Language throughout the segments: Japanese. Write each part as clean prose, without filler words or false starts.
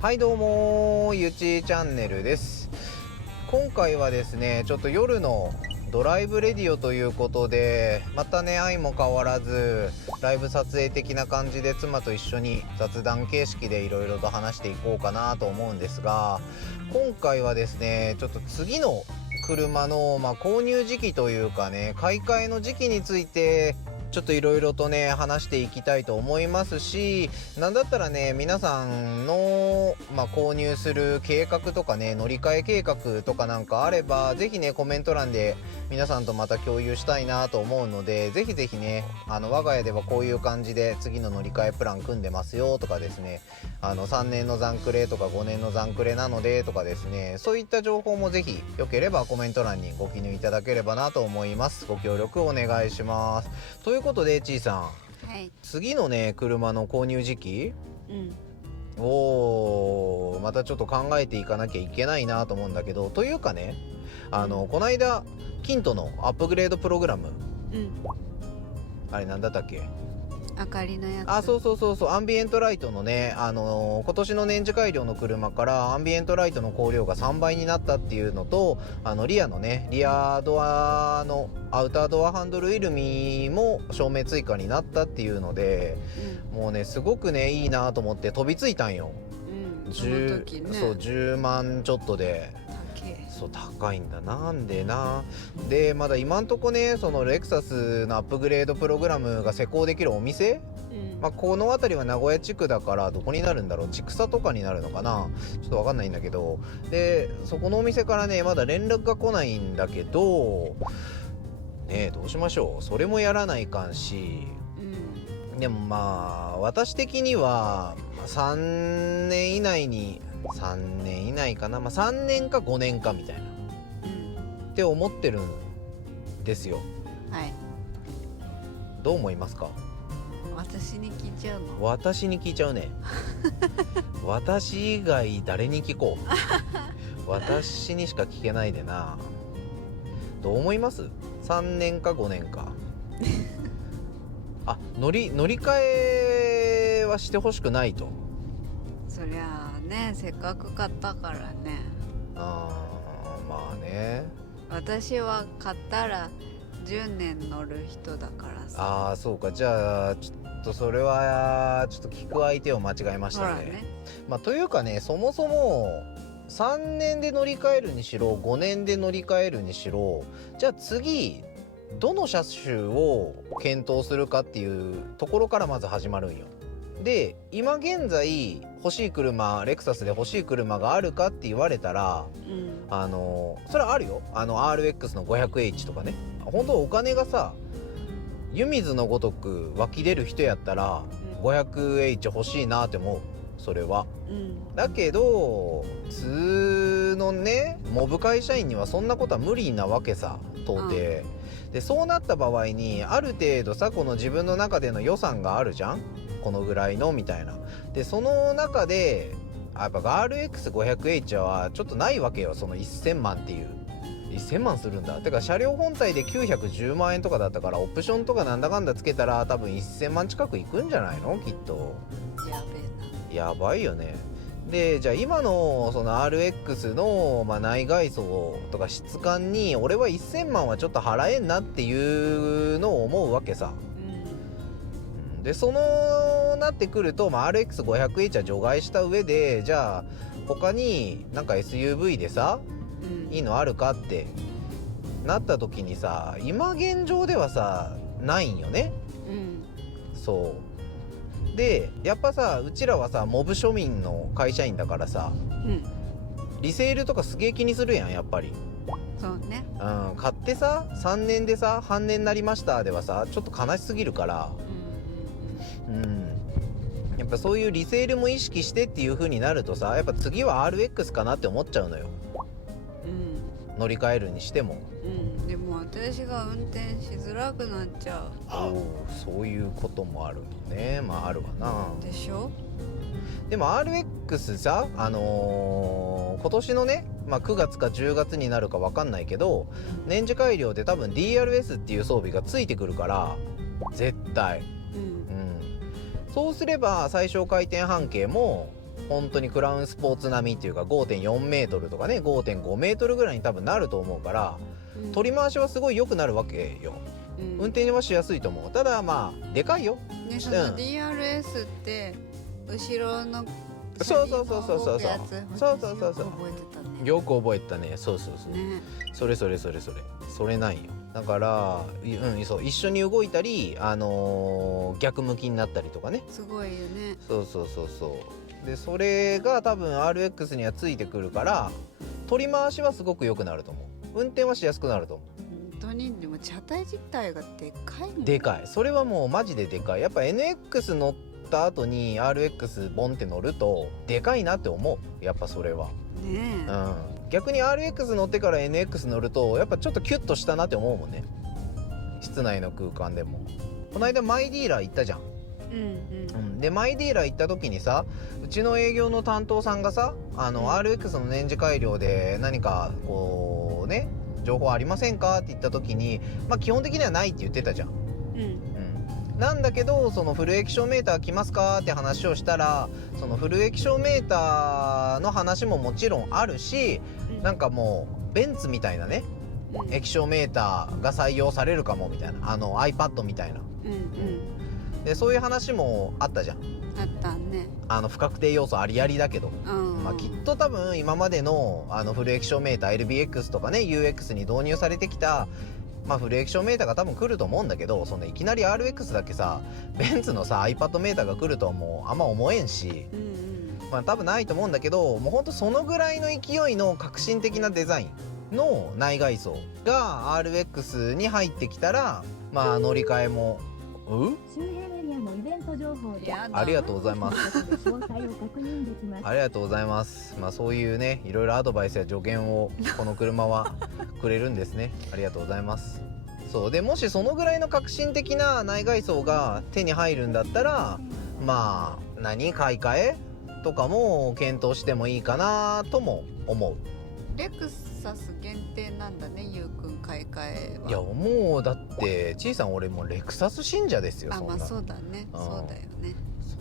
はいどうもゆちチャンネルです。今回はですねちょっと夜のドライブレディオということで、またね相も変わらずライブ撮影的な感じで妻と一緒に雑談形式でいろいろと話していこうかなと思うんですが、今回はですねちょっと次の車の、購入時期というかね、買い替えの時期についてちょっといろいろとね話していきたいと思いますし、なんだったらね皆さんの、購入する計画とかね、乗り換え計画とかなんかあればぜひねコメント欄で皆さんとまた共有したいなと思うので、ぜひぜひね我が家ではこういう感じで次の乗り換えプラン組んでますよとかですね、3年の残クレとか5年の残クレなのでとかですね、そういった情報もぜひよければコメント欄にご記入いただければなと思います。ご協力お願いします。ということでちーさん、はい、次のね車の購入時期、またちょっと考えていかなきゃいけないなと思うんだけど、というかねこないだキントのアップグレードプログラム、あれなんだったっけ、明かりのやつ。そうアンビエントライトのね、今年の年次改良の車からアンビエントライトの光量が3倍になったっていうのと、リアのねリアドアのアウタードアハンドルイルミも照明追加になったっていうので、もうねすごくねいいなと思って飛びついたんよ。その時ね、そう10万ちょっとで、そう高いんだ。なんでな。でまだ今んとこねそのレクサスのアップグレードプログラムが施工できるお店、この辺りは名古屋地区だからどこになるんだろう、千種とかになるのかな、ちょっと分かんないんだけど、でそこのお店からねまだ連絡が来ないんだけどね、どうしましょう。それもやらないかんし、でも私的には3年以内に3年以内かな、3年か5年かみたいな、って思ってるんですよ。はい。どう思いますか？私に聞いちゃうの？私に聞いちゃうね私以外誰に聞こう私にしか聞けないでな。どう思います？ 3 年か5年か乗り換えはしてほしくないと。そりゃあね、せっかく買ったからね。ね、私は買ったら10年乗る人だからさ。そうか。じゃあちょっとそれはちょっと聞く相手を間違えましたね。というかね、そもそも3年で乗り換えるにしろ5年で乗り換えるにしろ、じゃあ次どの車種を検討するかっていうところからまず始まるんよ。で今現在欲しい車、レクサスで欲しい車があるかって言われたら、それはあるよ。RX の 500H とかね、本当お金がさ湯水のごとく湧き出る人やったら、500H 欲しいなって思う。それは、だけど普通のねモブ会社員にはそんなことは無理なわけさ、到底。でそうなった場合にある程度さ、この自分の中での予算があるじゃん、このぐらいのみたいな。でその中でやっぱ RX500H はちょっとないわけよ、その1000万っていう。1000万するんだ。てか車両本体で910万円とかだったから、オプションとかなんだかんだつけたら多分1000万近くいくんじゃないの、きっと。やべえな。やばいよね。でじゃあ今のその RX の、内外装とか質感に俺は1000万はちょっと払えんなっていうのを思うわけさ。でそのなってくると、RX500H は除外した上で、じゃあ他になんか SUV でさ、いいのあるかってなった時にさ、今現状ではさないんよね。そうでやっぱさ、うちらはさモブ庶民の会社員だからさ、リセールとかすげえ気にするやん、やっぱり。そうね。買ってさ3年でさ半年になりましたではさちょっと悲しすぎるから、やっぱそういうリセールも意識してっていう風になるとさ、やっぱ次は RX かなって思っちゃうのよ。乗り換えるにしても。でも私が運転しづらくなっちゃう。そういうこともあるのね。あるわな。でしょ。でも RX さ、今年のね、9月か10月になるか分かんないけど、年次改良で多分 DRS っていう装備がついてくるから、絶対。そうすれば最小回転半径も本当にクラウンスポーツ並みっていうか 5.4 メートルとかね 5.5 メートルぐらいに多分なると思うから、取り回しはすごい良くなるわけよ。運転はしやすいと思う。ただまあでかいよ。ね、その DRS って後ろのそうそうそうそうそうそうそうそうそうそう、覚えてたね。よく覚えてたね。そうそうそう、ね、それなんよ。だからそう一緒に動いたり逆向きになったりとかね。すごいよね。そうでそれが多分 RX にはついてくるから取り回しはすごく良くなると思う。運転はしやすくなると思う。本当に。でも車体自体がでかいもん。でかい。それはもうマジででかい。やっぱ NX 乗った後に RX ボンって乗るとでかいなって思う。やっぱそれはねえ、逆に RX 乗ってから NX 乗るとやっぱちょっとキュッとしたなって思うもんね。室内の空間でも。この間マイディーラー行ったじゃん。でマイディーラー行った時にさ、うちの営業の担当さんがさRX の年次改良で何かこうね情報ありませんかって言った時に、まあ基本的にはないって言ってたじゃん。なんだけどそのフル液晶メーター来ますかって話をしたら、そのフル液晶メーターの話ももちろんあるし、なんかもうベンツみたいなね、液晶メーターが採用されるかもみたいな、iPad みたいな、でそういう話もあったじゃん。あったね。不確定要素ありありだけど、まあ、きっと多分今までのフル液晶メーター LBX とかね UX に導入されてきたフル液晶メーターが多分来ると思うんだけど、そのいきなり RX だけさベンツのさ iPad メーターが来るとはもうあんま思えんし、多分ないと思うんだけど、もうほんとそのぐらいの勢いの革新的なデザインの内外装が RX に入ってきたら乗り換えも周辺エリアのイベント情報でありがとうございます詳細を確認できます。ありがとうございます。そういうねいろいろアドバイスや助言をこの車はくれるんですね。ありがとうございます。そうで、もしそのぐらいの革新的な内外装が手に入るんだったら買い替えとかも検討してもいいかなとも思う。レクサス限定なんだね、ゆうくん買い替えは。いやもうだってちいさん俺もレクサス信者ですよ。そんなそうだね、そうだよね。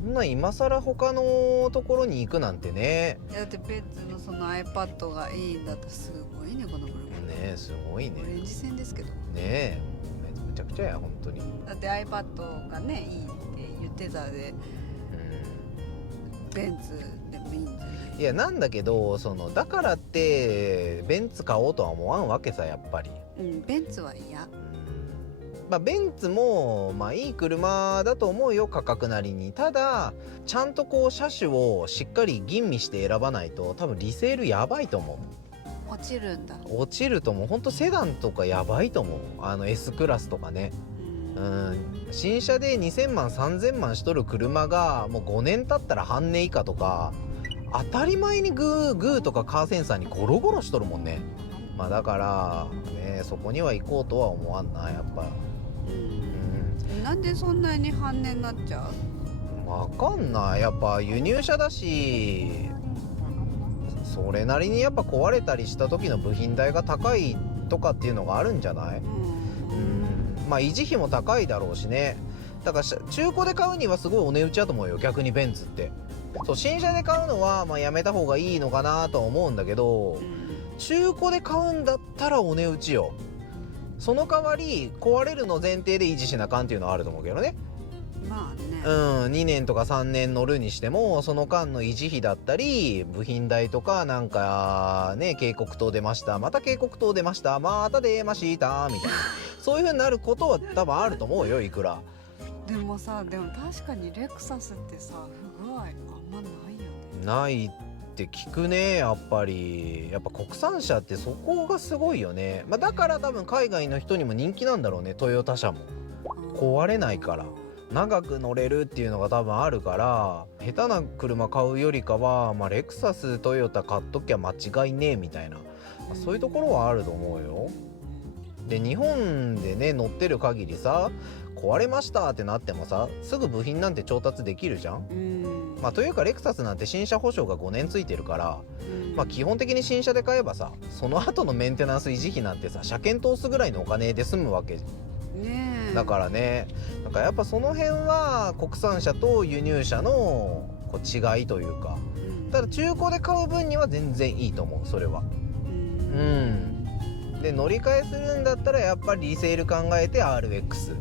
そんな今更他のところに行くなんてね。だってベンツのその iPad がいいんだとすごいね、この車ね。すごいね。オレンジ線ですけどね。めちゃくちゃや本当に。だって iPad がねいいって言ってたで、ベンツでもいいんじゃない。いやなんだけどだからってベンツ買おうとは思わんわけさ、やっぱり。ベンツは嫌。ベンツもいい車だと思うよ、価格なりに。ただちゃんとこう車種をしっかり吟味して選ばないと多分リセールやばいと思う。落ちるんだ。落ちると思う。ほんとセダンとかやばいと思う。S クラスとかね。新車で2000万3000万しとる車がもう5年経ったら半値以下とか当たり前にグーとかカーセンサーにゴロゴロしとるもんね。だからね、そこには行こうとは思わんな、やっぱ。なんでそんなに半値になっちゃう？わかんない。やっぱ輸入車だし、それなりにやっぱ壊れたりした時の部品代が高いとかっていうのがあるんじゃない？維持費も高いだろうしね。だから中古で買うにはすごいお値打ちだと思うよ、逆にベンツって。そう、新車で買うのはやめた方がいいのかなとは思うんだけど、中古で買うんだったらお値打ちよ。その代わり壊れるの前提で維持しなあかんっていうのはあると思うけどね。2年とか3年乗るにしてもその間の維持費だったり部品代とかなんかね、警告灯出ました、また警告灯出ました、また出ましたみたいなそういう風になることは多分あると思うよ、いくら。でも確かにレクサスってさ不具合あんまないよね。ないって聞くね。やっぱり国産車ってそこがすごいよね。だから多分海外の人にも人気なんだろうね。トヨタ車も壊れないから長く乗れるっていうのが多分あるから、下手な車買うよりかは、レクサストヨタ買っときゃ間違いねえみたいな、そういうところはあると思うよ。で日本でね乗ってる限りさ、壊れましたってなってもさすぐ部品なんて調達できるじゃん。というかレクサスなんて新車保証が5年ついてるから、基本的に新車で買えばさその後のメンテナンス維持費なんてさ車検通すぐらいのお金で済むわけだからね。やっぱその辺は国産車と輸入車の違いというか、ただ中古で買う分には全然いいと思う、それは。で乗り換えするんだったらやっぱりリセール考えて RX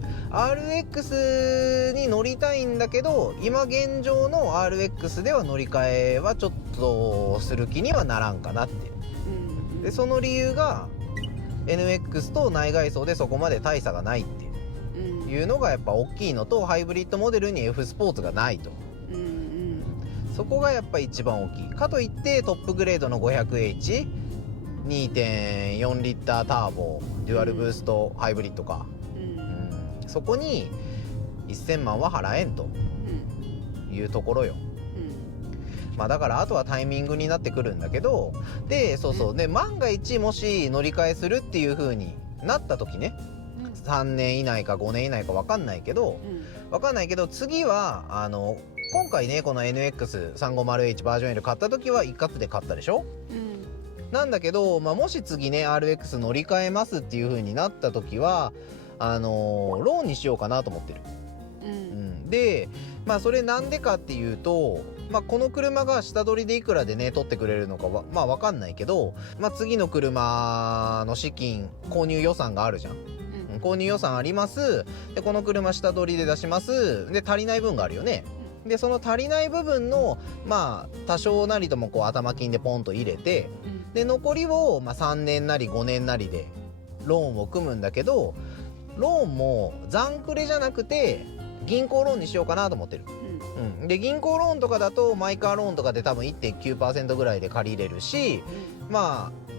に乗りたいんだけど、今現状の RX では乗り換えはちょっとする気にはならんかなって。でその理由が NX と内外装でそこまで大差がないっていうのがやっぱ大きいのと、ハイブリッドモデルに F スポーツがないと、そこがやっぱ一番大きい。かといってトップグレードの 500H2.4 リッターターボデュアルブーストハイブリッドか、そこに1000万は払えんというところよ。まあだからあとはタイミングになってくるんだけど、でで万が一もし乗り換えするっていう風になった時ね、3年以内か5年以内か分かんないけど、次は今回ねこの NX350H バージョン L 買った時は一括で買ったでしょ、なんだけど、もし次ね RX 乗り換えますっていう風になった時はローンにしようかなと思ってる。でそれなんでかっていうと、この車が下取りでいくらでね取ってくれるのかは分かんないけど、次の車の資金購入予算があるじゃん、購入予算あります。でこの車下取りで出します。で足りない分があるよね。でその足りない部分の多少なりともこう頭金でポンと入れて、で残りを3年なり5年なりでローンを組むんだけど、ローンも残クレじゃなくて銀行ローンにしようかなと思ってる。で銀行ローンとかだとマイカーローンとかで多分 1.9% ぐらいで借りれるし、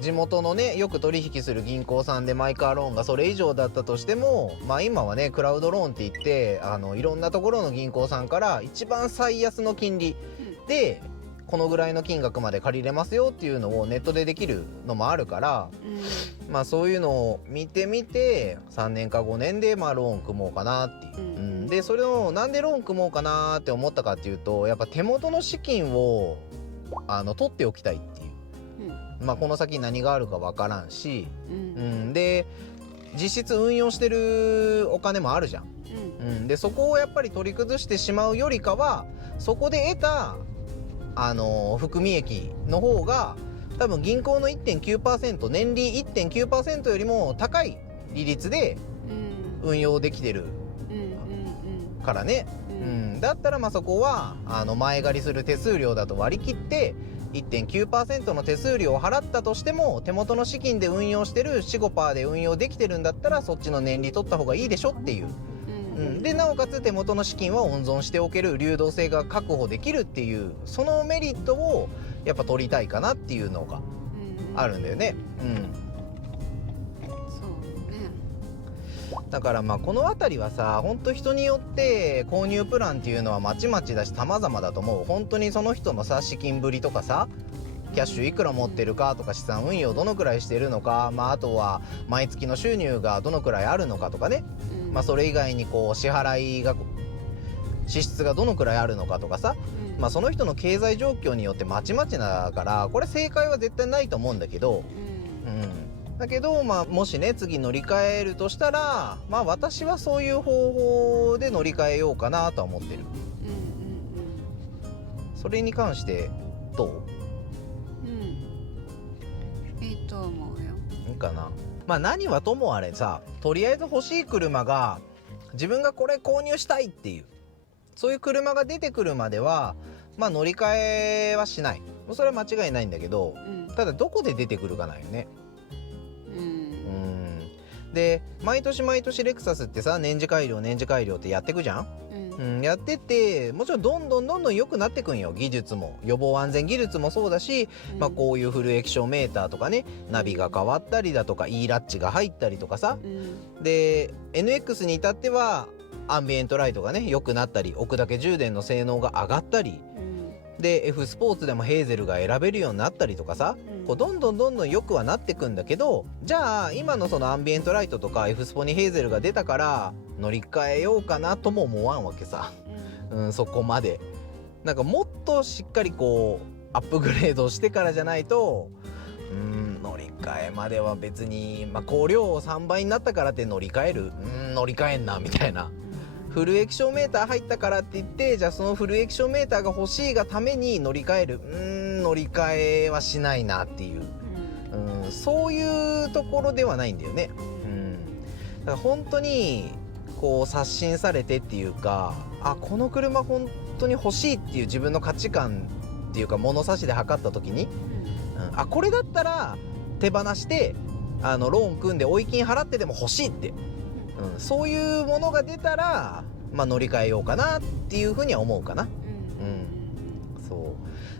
地元のねよく取引する銀行さんでマイカーローンがそれ以上だったとしても、今はねクラウドローンって言っていろんなところの銀行さんから一番最安の金利でこのぐらいの金額まで借りれますよっていうのをネットでできるのもあるから、そういうのを見てみて3年か5年でローン組もうかなっていう、でそれをなんでローン組もうかなって思ったかっていうと、やっぱ手元の資金を取っておきたいっていう、この先何があるかわからんし、で実質運用してるお金もあるじゃん、でそこをやっぱり取り崩してしまうよりかは、そこで得た含み益の方が多分銀行の 1.9% 年利 1.9% よりも高い利率で運用できてるからね、だったらそこは前借りする手数料だと割り切って 1.9% の手数料を払ったとしても、手元の資金で運用してる 4,5% で運用できてるんだったらそっちの年利取った方がいいでしょっていう、でなおかつ手元の資金は温存しておける、流動性が確保できるっていう、そのメリットをやっぱ取りたいかなっていうのがあるんだよね。だからこの辺りはさ、本当人によって購入プランっていうのはまちまちだし様々だと思う。本当にその人のさ資金ぶりとかさ、キャッシュいくら持ってるかとか、資産運用どのくらいしてるのか、あとは毎月の収入がどのくらいあるのかとかね、それ以外にこう支払いが支出がどのくらいあるのかとかさ、その人の経済状況によってまちまちだから、これ正解は絶対ないと思うんだけど、だけどもしね次乗り換えるとしたら、私はそういう方法で乗り換えようかなとは思ってる。それに関してどう？いいと思うよ。いいかな。何はともあれさ、とりあえず欲しい車が、自分がこれ購入したいっていうそういう車が出てくるまでは乗り換えはしない。それは間違いないんだけど、ただどこで出てくるかなんよね。で毎年毎年レクサスってさ年次改良ってやってくじゃん、やってってもちろんどんどん良くなってくんよ。技術も予防安全技術もそうだし、こういうフル液晶メーターとかね、ナビが変わったりだとか E ラッチが入ったりとかさ、で NX に至ってはアンビエントライトがね良くなったり、置くだけ充電の性能が上がったり、で F スポーツでもヘーゼルが選べるようになったりとかさ、こうどんどん良くはなってくんだけど、じゃあ今のそのアンビエントライトとか F スポにヘーゼルが出たから乗り換えようかなとも思わんわけさ、そこまでもっとしっかりこうアップグレードしてからじゃないと、乗り換えまでは別に、光量3倍になったからって乗り換える、乗り換えんなみたいな。フル液晶メーター入ったからって言って、じゃあそのフル液晶メーターが欲しいがために乗り換える、乗り換えはしないなっていう、そういうところではないんだよね。だから本当にこう刷新されてっていうか、あ、この車本当に欲しいっていう自分の価値観っていうか物差しで測った時に、あ、これだったら手放してローン組んで追い金払ってでも欲しいって、そういうものが出たら、まあ、乗り換えようかなっていうふうには思うかな。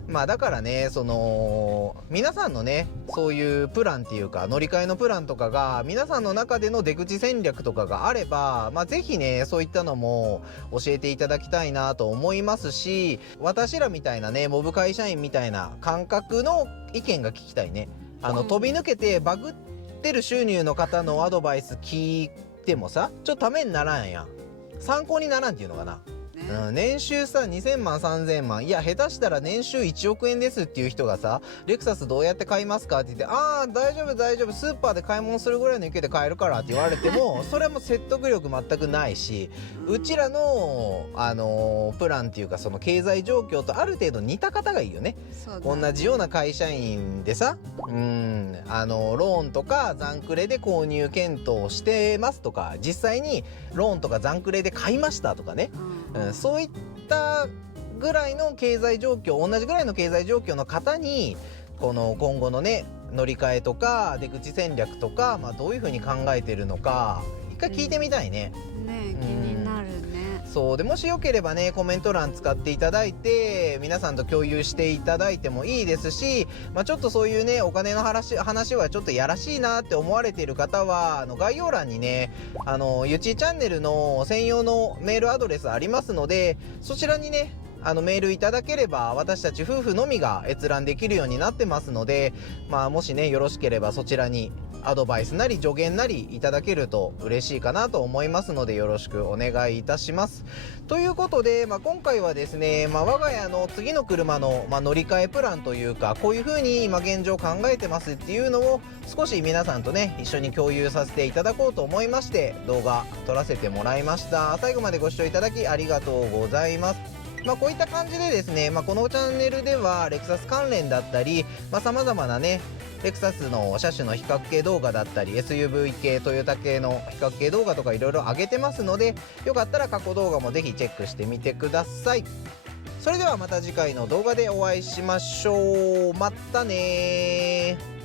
まあだからね、その皆さんのねそういうプランっていうか乗り換えのプランとかが皆さんの中での出口戦略とかがあれば、まあぜひねそういったのも教えていただきたいなと思いますし、私らみたいなねモブ会社員みたいな感覚の意見が聞きたいね。飛び抜けてバグってる収入の方のアドバイス聞いてもさ、ちょっとためにならんやん、参考にならんっていうのかな。年収さ2000万3000万、いや下手したら年収1億円ですっていう人がさ、レクサスどうやって買いますかって言って、ああ大丈夫大丈夫、スーパーで買い物するぐらいの勢いで買えるからって言われてもそれはもう説得力全くないし、うちらのプランっていうかその経済状況とある程度似た方がいいよね。同じような会社員でさ、ローンとか残クレで購入検討してますとか、実際にローンとか残クレで買いましたとかね、そういったぐらいの経済状況、同じぐらいの経済状況の方にこの今後のね乗り換えとか出口戦略とか、まあ、どういう風に考えてるのか一回聞いてみたいね。気になるね。そうで、もしよければねコメント欄使っていただいて皆さんと共有していただいてもいいですし、まあ、ちょっとそういうねお金の話はちょっとやらしいなって思われている方は概要欄にねゆちチャンネルの専用のメールアドレスありますので、そちらにねメールいただければ私たち夫婦のみが閲覧できるようになってますので、まあ、もしねよろしければそちらにアドバイスなり助言なりいただけると嬉しいかなと思いますのでよろしくお願いいたします。ということで、まあ、今回はですね、まあ、我が家の次の車の、乗り換えプランというかこういう風に今現状考えてますっていうのを少し皆さんとね一緒に共有させていただこうと思いまして動画撮らせてもらいました。最後までご視聴いただきありがとうございます。まあ、こういった感じでですね、このチャンネルではレクサス関連だったり様々なねレクサスの車種の比較系動画だったり SUV 系トヨタ系の比較系動画とかいろいろ上げてますので、よかったら過去動画もぜひチェックしてみてください。それではまた次回の動画でお会いしましょう。またねー。